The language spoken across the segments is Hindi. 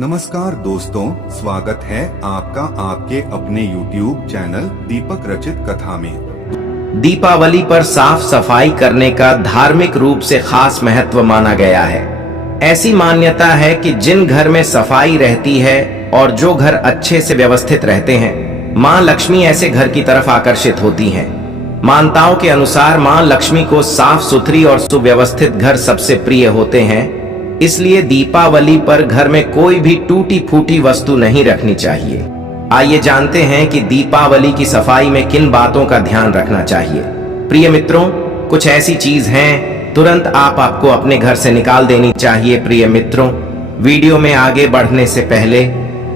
नमस्कार दोस्तों, स्वागत है आपका आपके अपने YouTube चैनल दीपक रचित कथा में। दीपावली पर साफ सफाई करने का धार्मिक रूप से खास महत्व माना गया है। ऐसी मान्यता है कि जिन घर में सफाई रहती है और जो घर अच्छे से व्यवस्थित रहते हैं, मां लक्ष्मी ऐसे घर की तरफ आकर्षित होती हैं। मान्यताओं के अनुसार मां लक्ष्मी को साफ सुथरी और सुव्यवस्थित घर सबसे प्रिय होते हैं। इसलिए दीपावली पर घर में कोई भी टूटी फूटी वस्तु नहीं रखनी चाहिए। आइए जानते हैं कि दीपावली की सफाई में किन बातों का ध्यान रखना चाहिए। प्रिय मित्रों, कुछ ऐसी चीज हैं तुरंत आपको अपने घर से निकाल देनी चाहिए। प्रिय मित्रों, वीडियो में आगे बढ़ने से पहले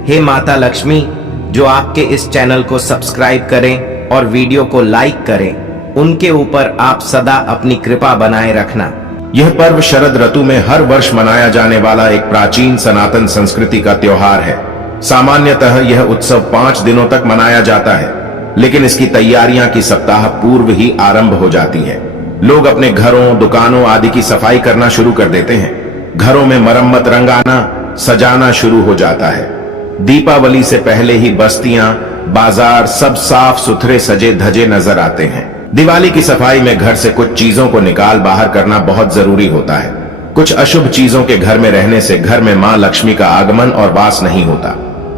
हे माता लक्ष्मी, जो आपके इस चैनल को सब्सक्राइब करें और वीडियो को लाइक करें, उनके ऊपर आप सदा अपनी कृपा बनाए रखना। यह पर्व शरद ऋतु में हर वर्ष मनाया जाने वाला एक प्राचीन सनातन संस्कृति का त्योहार है। सामान्यतः यह उत्सव 5 दिनों तक मनाया जाता है, लेकिन इसकी तैयारियां की सप्ताह पूर्व ही आरंभ हो जाती है। लोग अपने घरों, दुकानों आदि की सफाई करना शुरू कर देते हैं। घरों में मरम्मत, रंगाना, सजाना शुरू हो जाता है। दीपावली से पहले ही बस्तियां, बाजार सब साफ सुथरे सजे धजे नजर आते हैं। दिवाली की सफाई में घर से कुछ चीजों को निकाल बाहर करना बहुत जरूरी होता है। कुछ अशुभ चीजों के घर में रहने से घर में मां लक्ष्मी का आगमन और वास नहीं होता।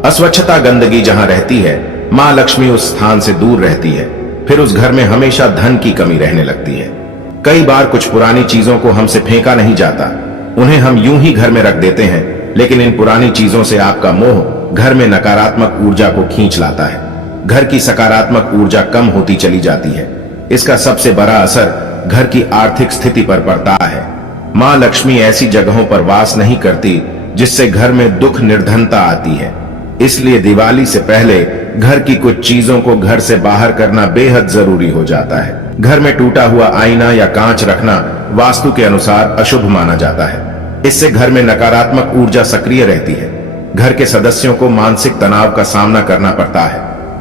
अस्वच्छता, गंदगी जहां रहती है, मां लक्ष्मी उस स्थान से दूर रहती है। फिर उस घर में हमेशा धन की कमी रहने लगती है। कई बार कुछ पुरानी चीजों को हमसे फेंका नहीं जाता, उन्हें हम यूं ही घर में रख देते हैं, लेकिन इन पुरानी चीजों से आपका मोह घर में नकारात्मक ऊर्जा को खींच लाता है। घर की सकारात्मक ऊर्जा कम होती चली जाती है। इसका सबसे बड़ा असर घर की आर्थिक स्थिति पर पड़ता है। मां लक्ष्मी ऐसी जगहों पर वास नहीं करती जिससे घर में दुख, निर्धनता आती है। इसलिए दिवाली से पहले घर की कुछ चीजों को घर से बाहर करना बेहद जरूरी हो जाता है। घर में टूटा हुआ आईना या कांच रखना वास्तु के अनुसार अशुभ माना जाता है। इससे घर में नकारात्मक ऊर्जा सक्रिय रहती है। घर के सदस्यों को मानसिक तनाव का सामना करना पड़ता है।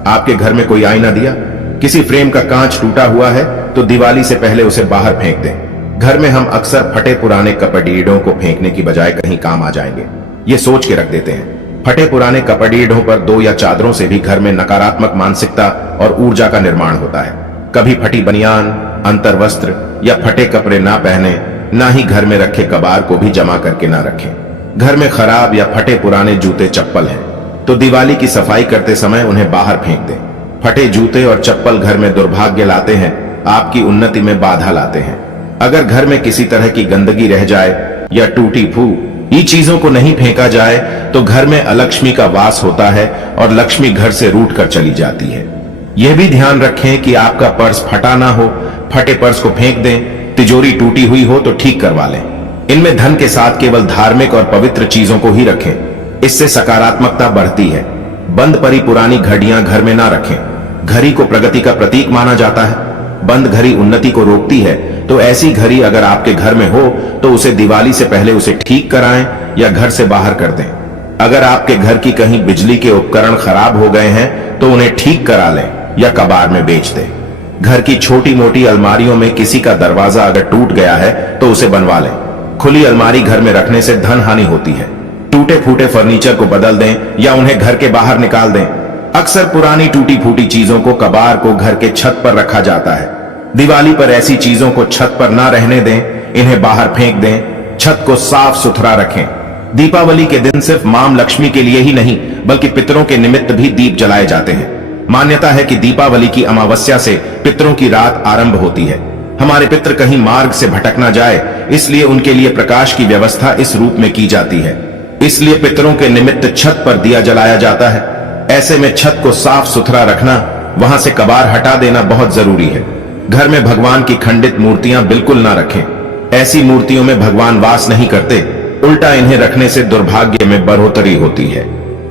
आपके घर में कोई आईना दिया, किसी फ्रेम का कांच टूटा हुआ है, तो दिवाली से पहले उसे बाहर फेंक दें। घर में हम अक्सर फटे पुराने कपड़ीडों को फेंकने की बजाय कहीं काम आ जाएंगे, ये सोच के रख देते हैं। फटे पुराने कपड़ीडों पर 2 या चादरों से भी घर में नकारात्मक मानसिकता और ऊर्जा का निर्माण होता है। कभी फटी बनियान, अंतर वस्त्र या फटे कपड़े ना पहने, ना ही घर में रखे कबार को भी जमा करके ना रखें। घर में खराब या फटे पुराने जूते चप्पल हैं, तो दिवाली की सफाई करते समय उन्हें बाहर फेंक दें। फटे जूते और चप्पल घर में दुर्भाग्य लाते हैं, आपकी उन्नति में बाधा लाते हैं। अगर घर में किसी तरह की गंदगी रह जाए या टूटी फूटी चीजों को नहीं फेंका जाए, तो घर में अलक्ष्मी का वास होता है और लक्ष्मी घर से रूठ कर चली जाती है। यह भी ध्यान रखें कि आपका पर्स फटा ना हो। फटे पर्स को फेंक दें। तिजोरी टूटी हुई हो तो ठीक करवा लें। इनमें धन के साथ केवल धार्मिक और पवित्र चीजों को ही रखें, इससे सकारात्मकता बढ़ती है। बंद पड़ी पुरानी घड़ियां घर में ना रखें। घड़ी को प्रगति का प्रतीक माना जाता है। बंद घड़ी उन्नति को रोकती है, तो ऐसी घड़ी अगर आपके घर में हो तो उसे दिवाली से पहले उसे ठीक कराएं या घर से बाहर कर दें। अगर आपके घर की कहीं बिजली के उपकरण खराब हो गए हैं तो उन्हें ठीक करा लें या कबाड़ में बेच दें। घर की छोटी मोटी अलमारियों में किसी का दरवाजा अगर टूट गया है तो उसे बनवा लें। खुली अलमारी घर में रखने से धन हानि होती है। टूटे फूटे फर्नीचर को बदल दें या उन्हें घर के बाहर निकाल दें। अक्सर पुरानी टूटी फूटी चीजों को, कबाड़ को घर के छत पर रखा जाता है। दिवाली पर ऐसी चीजों को छत पर ना रहने दें, इन्हें बाहर फेंक दें। छत को साफ सुथरा रखें। दीपावली के दिन सिर्फ मां लक्ष्मी के लिए ही नहीं, बल्कि पितरों के निमित्त भी दीप जलाए जाते हैं। मान्यता है कि दीपावली की अमावस्या से पितरों की रात आरंभ होती है। हमारे पितर कहीं मार्ग से भटक ना जाए, इसलिए उनके लिए प्रकाश की व्यवस्था इस रूप में की जाती है। इसलिए पितरों के निमित्त छत पर दिया जलाया जाता है। ऐसे में छत को साफ सुथरा रखना, वहां से कबाड़ हटा देना बहुत जरूरी है। घर में भगवान की खंडित मूर्तियां बिल्कुल ना रखें। ऐसी मूर्तियों में भगवान वास नहीं करते। उल्टा इन्हें रखने से दुर्भाग्य में बढ़ोतरी होती है,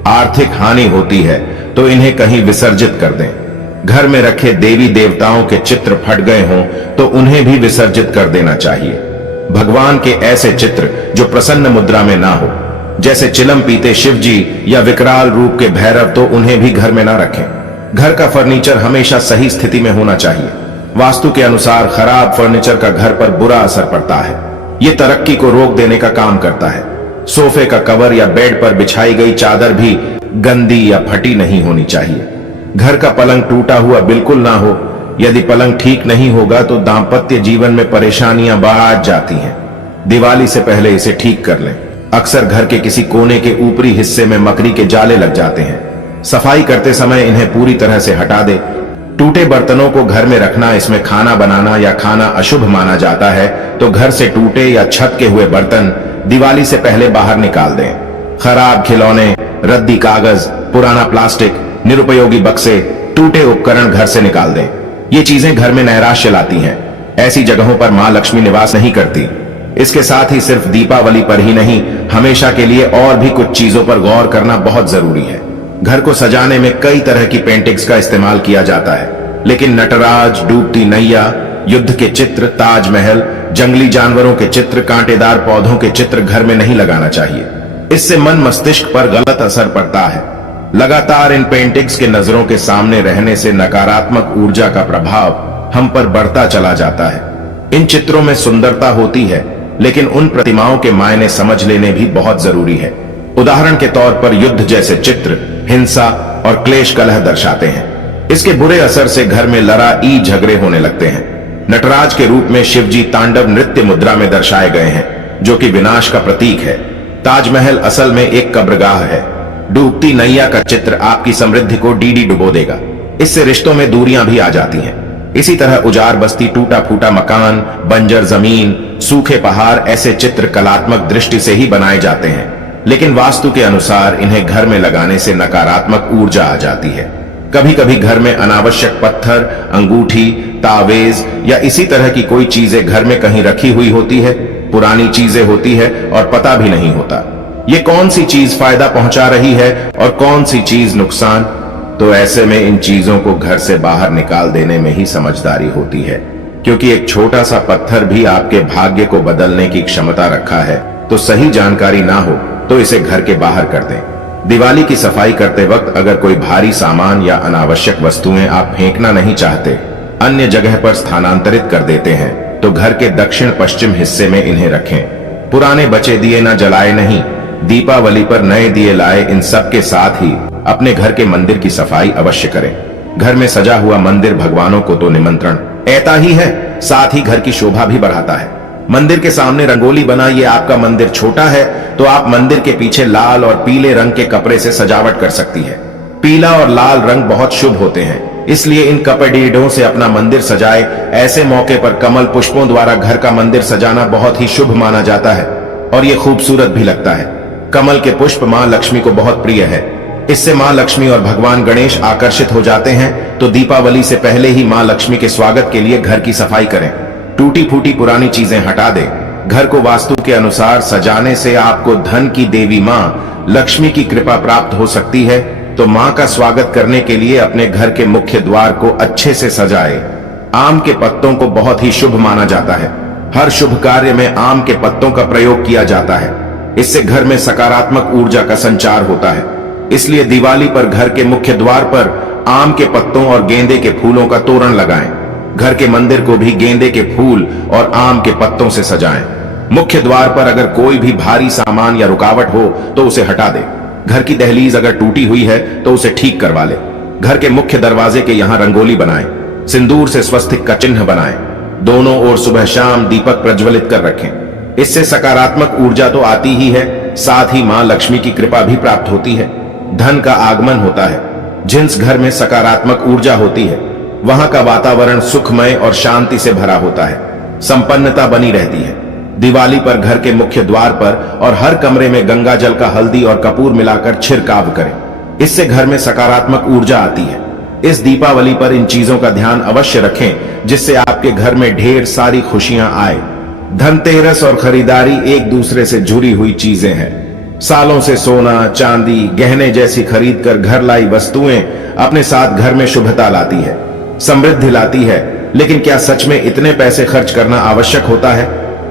आर्थिक हानि होती है, तो इन्हें कहीं विसर्जित कर दें। घर में रखे देवी देवताओं के चित्र फट गए हों तो उन्हें भी विसर्जित कर देना चाहिए। भगवान के ऐसे चित्र जो प्रसन्न मुद्रा में ना हो, जैसे चिलम पीते शिव जी या विकराल रूप के भैरव, तो उन्हें भी घर में ना रखें। घर का फर्नीचर हमेशा सही स्थिति में होना चाहिए। वास्तु के अनुसार खराब फर्नीचर का घर पर बुरा असर पड़ता है। ये तरक्की को रोक देने का काम करता है। सोफे का कवर या बेड पर बिछाई गई चादर भी गंदी या फटी नहीं होनी चाहिए। घर का पलंग टूटा हुआ बिल्कुल ना हो। यदि पलंग ठीक नहीं होगा तो दांपत्य जीवन में परेशानियां बढ़ जाती हैं। दिवाली से पहले इसे ठीक कर लें। अक्सर घर के किसी कोने के ऊपरी हिस्से में मकड़ी के जाले लग जाते हैं। सफाई करते समय इन्हें पूरी तरह से हटा दे। टूटे बर्तनों को घर में रखना, इसमें खाना बनाना या खाना अशुभ माना जाता है, तो घर से टूटे या छत के हुए बर्तन दिवाली से पहले बाहर निकाल दें। खराब खिलौने, रद्दी कागज, पुराना प्लास्टिक, निरुपयोगी बक्से, टूटे उपकरण घर से निकाल दें। ये चीजें घर में नैराश्य लाती हैं। ऐसी जगहों पर मां लक्ष्मी निवास नहीं करती। इसके साथ ही सिर्फ दीपावली पर ही नहीं, हमेशा के लिए और भी कुछ चीजों पर गौर करना बहुत जरूरी है। घर को सजाने में कई तरह की पेंटिंग्स का इस्तेमाल किया जाता है, लेकिन नटराज, डूबती नैया, युद्ध के चित्र, ताजमहल, जंगली जानवरों के चित्र, कांटेदार पौधों के चित्र घर में नहीं लगाना चाहिए। इससे मन मस्तिष्क पर गलत असर पड़ता है। लगातार इन पेंटिंग्स के नजरों के सामने रहने से नकारात्मक ऊर्जा का प्रभाव हम पर बढ़ता चला जाता है। इन चित्रों में सुंदरता होती है, लेकिन उन प्रतिमाओं के मायने समझ लेने भी बहुत जरूरी है। उदाहरण के तौर पर युद्ध जैसे चित्र हिंसा और क्लेश कलह दर्शाते हैं। इसके बुरे असर से घर में लड़ाई झगड़े होने लगते हैं। नटराज के रूप में शिवजी तांडव नृत्य मुद्रा में दर्शाए गए हैं, जो कि विनाश का प्रतीक है। ताजमहल असल में एक कब्रगाह है। डूबती नैया का चित्र आपकी समृद्धि को डीडी डुबो देगा। इससे रिश्तों में दूरियां भी आ जाती हैं। इसी तरह उजाड़ बस्ती, टूटा फूटा मकान, बंजर जमीन, सूखे पहाड़, ऐसे चित्र कलात्मक दृष्टि से ही बनाए जाते हैं, लेकिन वास्तु के अनुसार इन्हें घर में लगाने से नकारात्मक ऊर्जा आ जाती है। कभी कभी घर में अनावश्यक पत्थर, अंगूठी, तावेज या इसी तरह की कोई चीजें घर में कहीं रखी हुई होती है। पुरानी चीजें होती है और पता भी नहीं होता ये कौन सी चीज फायदा पहुंचा रही है और कौन सी चीज नुकसान। तो ऐसे में इन चीजों को घर से बाहर निकाल देने में ही समझदारी होती है, क्योंकि एक छोटा सा पत्थर भी आपके भाग्य को बदलने की क्षमता रखा है। तो सही जानकारी ना हो तो इसे घर के बाहर कर दें। दिवाली की सफाई करते वक्त अगर कोई भारी सामान या अनावश्यक वस्तुएं आप फेंकना नहीं चाहते, अन्य जगह पर स्थानांतरित कर देते हैं, तो घर के दक्षिण पश्चिम हिस्से में इन्हें रखें। पुराने बचे दिए ना जलाए नहीं, दीपावली पर नए दिए लाए। इन सब के साथ ही अपने घर के मंदिर की सफाई अवश्य करें। घर में सजा हुआ मंदिर भगवानों को तो निमंत्रण ऐता ही है, साथ ही घर की शोभा भी बढ़ाता है। मंदिर के सामने रंगोली बना, ये आपका मंदिर छोटा है तो आप मंदिर के पीछे लाल और पीले रंग के कपड़े से सजावट कर सकती है। पीला और लाल रंग बहुत शुभ होते हैं, इसलिए इन कपड़ेडों से अपना मंदिर सजाए। ऐसे मौके पर कमल पुष्पों द्वारा घर का मंदिर सजाना बहुत ही शुभ माना जाता है और ये खूबसूरत भी लगता है। कमल के पुष्प मां लक्ष्मी को बहुत प्रिय है। इससे मां लक्ष्मी और भगवान गणेश आकर्षित हो जाते हैं। तो दीपावली से पहले ही मां लक्ष्मी के स्वागत के लिए घर की सफाई करें। टूटी फूटी पुरानी चीजें हटा दें। घर को वास्तु के अनुसार सजाने से आपको धन की देवी मां लक्ष्मी की कृपा प्राप्त हो सकती है। तो मां का स्वागत करने के लिए अपने घर के मुख्य द्वार को अच्छे से सजाए। आम के पत्तों को बहुत ही शुभ माना जाता है। हर शुभ कार्य में आम के पत्तों का प्रयोग किया जाता है। इससे घर में सकारात्मक ऊर्जा का संचार होता है। इसलिए दिवाली पर घर के मुख्य द्वार पर आम के पत्तों और गेंदे के फूलों का तोरण लगाएं। घर के मंदिर को भी गेंदे के फूल और आम के पत्तों से सजाएं। मुख्य द्वार पर अगर कोई भी भारी सामान या रुकावट हो तो उसे हटा दे। घर की दहलीज अगर टूटी हुई है तो उसे ठीक करवा ले। घर के मुख्य दरवाजे के यहाँ रंगोली बनाएं। सिंदूर से स्वस्तिक का चिन्ह बनाएं। दोनों ओर सुबह शाम दीपक प्रज्वलित कर रखें। इससे सकारात्मक ऊर्जा तो आती ही है, साथ ही मां लक्ष्मी की कृपा भी प्राप्त होती है। धन का आगमन होता है। जिस घर में सकारात्मक ऊर्जा होती है वहां का वातावरण सुखमय और शांति से भरा होता है। संपन्नता बनी रहती है। दिवाली पर घर के मुख्य द्वार पर और हर कमरे में गंगा जल का हल्दी और कपूर मिलाकर छिड़काव करें। इससे घर में सकारात्मक ऊर्जा आती है। इस दीपावली पर इन चीजों का ध्यान अवश्य रखें, जिससे आपके घर में ढेर सारी खुशियां आए। धनतेरस और खरीदारी एक दूसरे से जुड़ी हुई चीजें हैं। सालों से सोना, चांदी, गहने जैसी खरीद कर घर लाई वस्तुएं अपने साथ घर में शुभता लाती है, समृद्धि लाती है। लेकिन क्या सच में इतने पैसे खर्च करना आवश्यक होता है?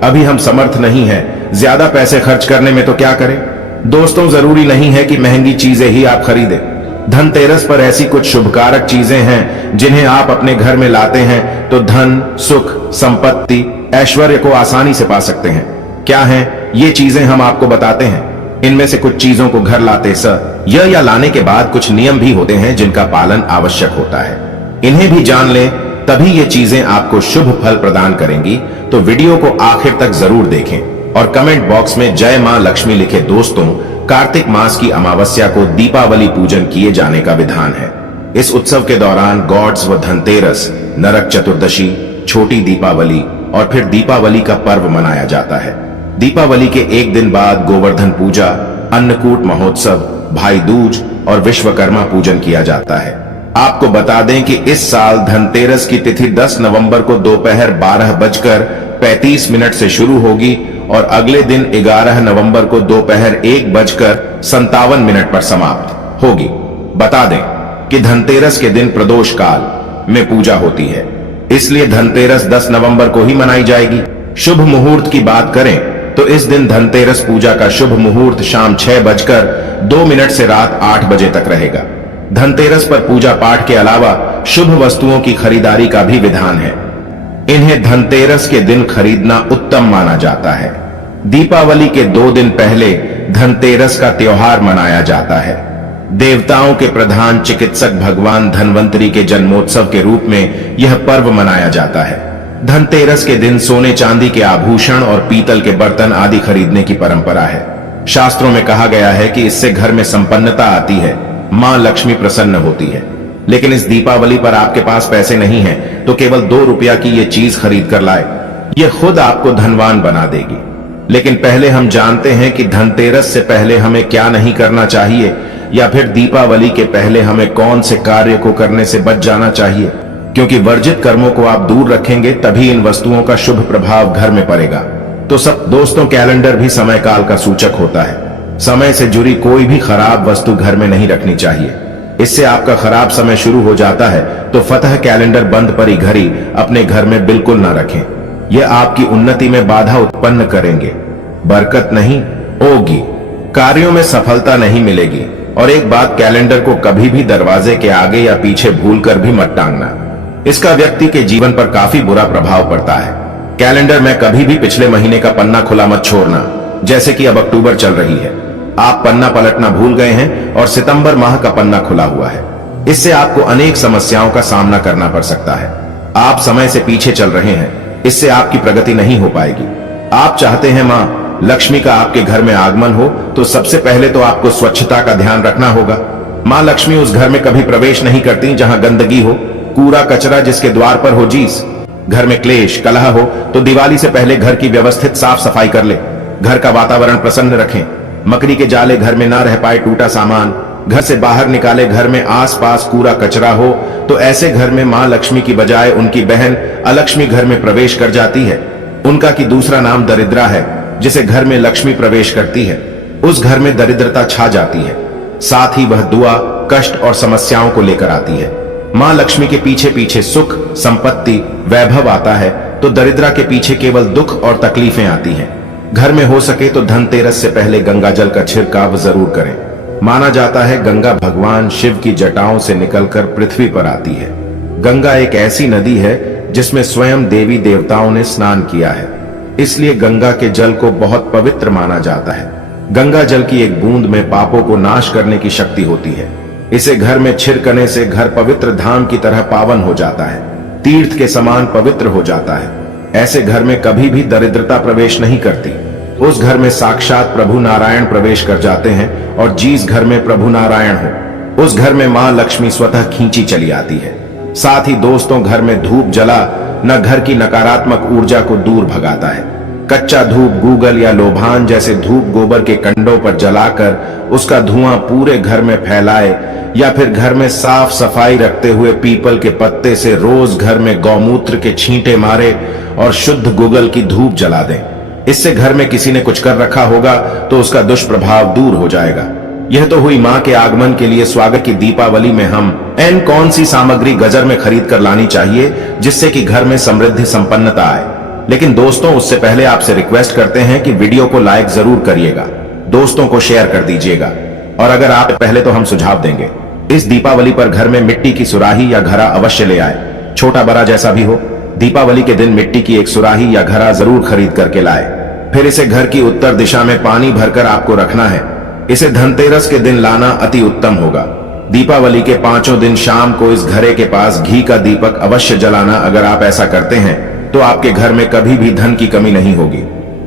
अभी हम समर्थ नहीं हैं ज्यादा पैसे खर्च करने में, तो क्या करें? दोस्तों, जरूरी नहीं है कि महंगी चीजें ही आप खरीदें। धनतेरस पर ऐसी कुछ शुभकारक चीजें हैं जिन्हें आप अपने घर में लाते हैं तो धन, सुख, संपत्ति, ऐश्वर्य को आसानी से पा सकते हैं। क्या है ये चीजें हम आपको बताते हैं। इनमें से कुछ चीजों को घर लाते यह या लाने के बाद कुछ नियम भी होते हैं जिनका पालन आवश्यक होता है। इन्हें भी जान लें, तभी ये चीजें आपको शुभ फल प्रदान करेंगी। तो वीडियो को आखिर तक जरूर देखें और कमेंट बॉक्स में जय मां लक्ष्मी लिखे। दोस्तों, कार्तिक मास की अमावस्या को दीपावली पूजन किए जाने का विधान है। इस उत्सव के दौरान गॉड्स व धनतेरस, नरक चतुर्दशी, छोटी दीपावली और फिर दीपावली का पर्व मनाया जाता है। दीपावली के एक दिन बाद गोवर्धन पूजा, अन्नकूट महोत्सव, भाई दूज और विश्वकर्मा पूजन किया जाता है। आपको बता दें कि इस साल धनतेरस की तिथि 10 नवंबर को दोपहर 12:35 से शुरू होगी और अगले दिन 11 नवंबर को दोपहर 1:57 पर समाप्त होगी। बता दें कि धनतेरस के दिन प्रदोष काल में पूजा होती है, इसलिए धनतेरस 10 नवंबर को ही मनाई जाएगी। शुभ मुहूर्त की बात करें तो इस दिन धनतेरस पूजा का शुभ मुहूर्त शाम 6:02 से रात 8 बजे तक रहेगा। धनतेरस पर पूजा पाठ के अलावा शुभ वस्तुओं की खरीदारी का भी विधान है। इन्हें धनतेरस के दिन खरीदना उत्तम माना जाता है। दीपावली के 2 दिन पहले धनतेरस का त्योहार मनाया जाता है। देवताओं के प्रधान चिकित्सक भगवान धनवंतरी के जन्मोत्सव के रूप में यह पर्व मनाया जाता है। धनतेरस के दिन सोने चांदी के आभूषण और पीतल के बर्तन आदि खरीदने की परंपरा है। शास्त्रों में कहा गया है कि इससे घर में संपन्नता आती है, मां लक्ष्मी प्रसन्न होती है। लेकिन इस दीपावली पर आपके पास पैसे नहीं हैं, तो केवल 2 रुपया की ये चीज खरीद कर लाए, ये खुद आपको धनवान बना देगी। लेकिन पहले हम जानते हैं कि धनतेरस से पहले हमें क्या नहीं करना चाहिए, या फिर दीपावली के पहले हमें कौन से कार्य को करने से बच जाना चाहिए, क्योंकि वर्जित कर्मों को आप दूर रखेंगे तभी इन वस्तुओं का शुभ प्रभाव घर में पड़ेगा। तो सब दोस्तों, कैलेंडर भी समय काल का सूचक होता है। समय से जुड़ी कोई भी खराब वस्तु घर में नहीं रखनी चाहिए। इससे आपका खराब समय शुरू हो जाता है। तो फतह कैलेंडर बंद पड़ी घड़ी अपने घर में बिल्कुल ना रखें। यह आपकी उन्नति में बाधा उत्पन्न करेंगे, बरकत नहीं होगी, कार्यों में सफलता नहीं मिलेगी। और एक बात, कैलेंडर को कभी भी दरवाजे के आगे या पीछे भूलकर भी मत टांगना। इसका व्यक्ति के जीवन पर काफी बुरा प्रभाव पड़ता है। कैलेंडर में कभी भी पिछले महीने का पन्ना खुला मत छोड़ना। जैसे कि अब अक्टूबर चल रही है, आप पन्ना पलटना भूल गए हैं और सितंबर माह का पन्ना खुला हुआ है। इससे आपको अनेक समस्याओं का सामना करना पड़ सकता है। आप समय से पीछे चल रहे हैं, इससे आपकी प्रगति नहीं हो पाएगी। आप चाहते हैं मां लक्ष्मी का आपके घर में आगमन हो, तो सबसे पहले तो आपको स्वच्छता का ध्यान रखना होगा। मां लक्ष्मी उस घर में कभी प्रवेश नहीं करती जहां गंदगी हो, कूड़ा कचरा जिसके द्वार पर हो जीस। घर में क्लेश कलह हो तो दिवाली से पहले घर की व्यवस्थित साफ सफाई कर ले। घर का वातावरण प्रसन्न रखें। मकड़ी के जाले घर में ना रह पाए, टूटा सामान घर से बाहर निकाले। घर में आसपास कूड़ा कचरा हो तो ऐसे घर में मां लक्ष्मी की बजाय उनकी बहन अलक्ष्मी घर में प्रवेश कर जाती है। उनका की दूसरा नाम दरिद्रा है, जिसे घर में लक्ष्मी प्रवेश करती है उस घर में दरिद्रता छा जाती है। साथ ही वह दुआ, कष्ट और समस्याओं को लेकर आती है। मां लक्ष्मी के पीछे पीछे सुख, संपत्ति, वैभव आता है तो दरिद्रा के पीछे केवल दुख और तकलीफें आती हैं। घर में हो सके तो धनतेरस से पहले गंगा जल का छिड़काव जरूर करें। माना जाता है गंगा भगवान शिव की जटाओं से निकलकर पृथ्वी पर आती है। गंगा एक ऐसी नदी है जिसमें स्वयं देवी देवताओं ने स्नान किया है, इसलिए गंगा के जल को बहुत पवित्र माना जाता है। गंगा जल की एक बूंद में पापों को नाश करने की शक्ति होती है। इसे घर में छिड़कने से घर पवित्र धाम की तरह पावन हो जाता है, तीर्थ के समान पवित्र हो जाता है। ऐसे घर में कभी भी दरिद्रता प्रवेश नहीं करती। उस घर में साक्षात प्रभु नारायण प्रवेश कर जाते हैं और जिस घर में प्रभु नारायण हो उस घर में मां लक्ष्मी स्वतः खींची चली आती है। साथ ही दोस्तों, घर में धूप जला न घर की नकारात्मक ऊर्जा को दूर भगाता है। कच्चा धूप गूगल या लोभान जैसे धूप गोबर के कंडों पर जलाकर उसका धुआं पूरे घर में फैलाए, या फिर घर में साफ सफाई रखते हुए पीपल के पत्ते से रोज घर में गौमूत्र के छींटे मारे और शुद्ध गूगल की धूप जला दें। इससे घर में किसी ने कुछ कर रखा होगा तो उसका दुष्प्रभाव दूर हो जाएगा। यह तो हुई मां के आगमन के लिए स्वागत की दीपावली में हम कौन सी सामग्री गजर में खरीद कर लानी चाहिए जिससे कि घर में समृद्धि संपन्नता आए। लेकिन दोस्तों, उससे पहले आपसे रिक्वेस्ट करते हैं कि वीडियो को लाइक जरूर करिएगा, दोस्तों को शेयर कर दीजिएगा। और अगर आप पहले तो हम सुझाव देंगे, इस दीपावली पर घर में मिट्टी की सुराही या घड़ा अवश्य ले आए, छोटा बड़ा जैसा भी हो। दीपावली के दिन मिट्टी की एक सुराही या घड़ा जरूर खरीद करके लाए। फिर इसे घर की उत्तर दिशा में पानी भरकर आपको रखना है। इसे धनतेरस के दिन लाना अति उत्तम होगा। दीपावली के 5 दिन शाम को इस घड़े के पास घी का दीपक अवश्य जलाना। अगर आप ऐसा करते हैं तो आपके घर में कभी भी धन की कमी नहीं होगी।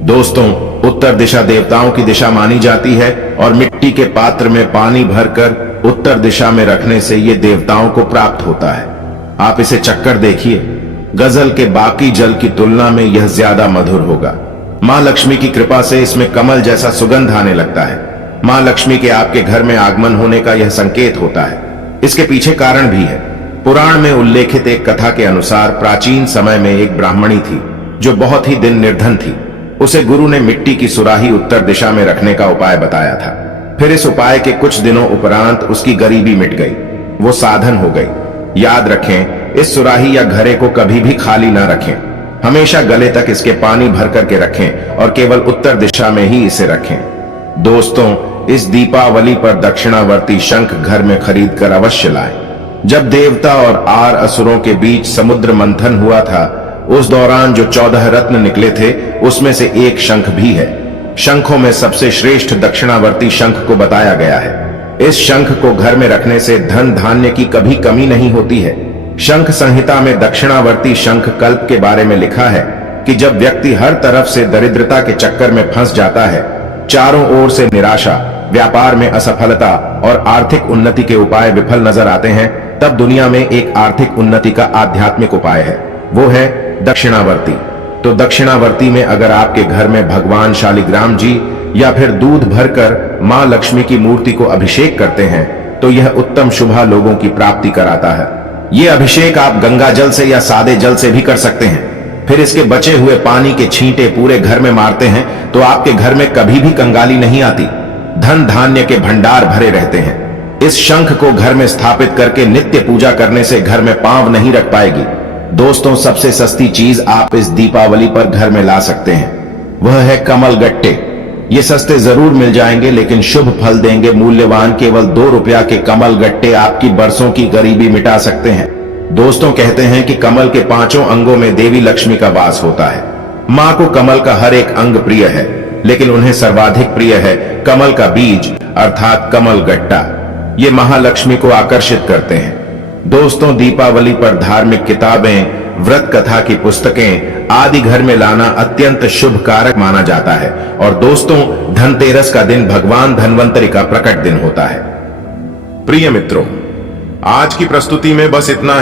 दोस्तों, उत्तर दिशा देवताओं की दिशा मानी जाती है और मिट्टी के पात्र में पानी भरकर उत्तर दिशा में रखने से ये देवताओं को प्राप्त होता है। आप इसे चक्कर देखिए, गजल के बाकी जल की तुलना में यह ज्यादा मधुर होगा। मां लक्ष्मी की कृपा से इसमें कमल जैसा सुगंध आने लगता है। मां लक्ष्मी के आपके घर में आगमन होने का यह संकेत होता है। इसके पीछे कारण भी है। पुराण में उल्लेखित एक कथा के अनुसार प्राचीन समय में एक ब्राह्मणी थी जो बहुत ही दिन निर्धन थी। उसे गुरु ने मिट्टी की सुराही उत्तर दिशा में रखने का उपाय बताया था। फिर इस उपाय के कुछ दिनों उपरांत उसकी गरीबी मिट गई, वो साधन हो गई। याद रखें, इस सुराही या घड़े को कभी भी खाली ना रखें। हमेशा गले तक इसके पानी भर करके रखें और केवल उत्तर दिशा में ही इसे रखें। दोस्तों, इस दीपावली पर दक्षिणावर्ती शंख घर में खरीद कर अवश्य लाएं। जब देवता और आर असुरों के बीच समुद्र मंथन हुआ था, उस दौरान जो 14 रत्न निकले थे उसमें से एक शंख भी है। शंखों में सबसे श्रेष्ठ दक्षिणावर्ती शंख को बताया गया है। इस शंख को घर में रखने से धन धान्य की कभी कमी नहीं होती है। शंख संहिता में दक्षिणावर्ती शंख कल्प के बारे में लिखा है कि जब व्यक्ति हर तरफ से दरिद्रता के चक्कर में फंस जाता है, चारों ओर से निराशा, व्यापार में असफलता और आर्थिक उन्नति के उपाय विफल नजर आते हैं, तब दुनिया में एक आर्थिक उन्नति का आध्यात्मिक उपाय है, वो है दक्षिणावर्ती। तो दक्षिणावर्ती में अगर आपके घर में भगवान शालिग्राम जी या फिर दूध भरकर मां लक्ष्मी की मूर्ति को अभिषेक करते हैं तो यह उत्तम शुभा लोगों की प्राप्ति कराता है। ये अभिषेक आप गंगा जल से या सादे जल से भी कर सकते हैं। फिर इसके बचे हुए पानी के छींटे पूरे घर में मारते हैं तो आपके घर में कभी भी कंगाली नहीं आती, धन धान्य के भंडार भरे रहते हैं। इस शंख को घर में स्थापित करके नित्य पूजा करने से घर में पांव नहीं रख पाएगी। दोस्तों, सबसे सस्ती चीज आप इस दीपावली पर घर में ला सकते हैं, वह है कमल गट्टे। ये सस्ते जरूर मिल जाएंगे लेकिन शुभ फल देंगे। मूल्यवान केवल 2 रुपया के कमल गट्टे आपकी बरसों की गरीबी मिटा सकते हैं। दोस्तों, कहते हैं कि कमल के 5 अंगों में देवी लक्ष्मी का वास होता है। मां को कमल का हर एक अंग प्रिय है, लेकिन उन्हें सर्वाधिक प्रिय है कमल का बीज अर्थात कमल गट्टा। ये महालक्ष्मी को आकर्षित करते हैं। दोस्तों, दीपावली पर धार्मिक किताबें, व्रत कथा की पुस्तकें आदि घर में लाना अत्यंत शुभ कारक माना जाता है। और दोस्तों, धनतेरस का दिन भगवान धन्वंतरि का प्रकट दिन होता है। प्रिय मित्रों, आज की प्रस्तुति में बस इतना ही।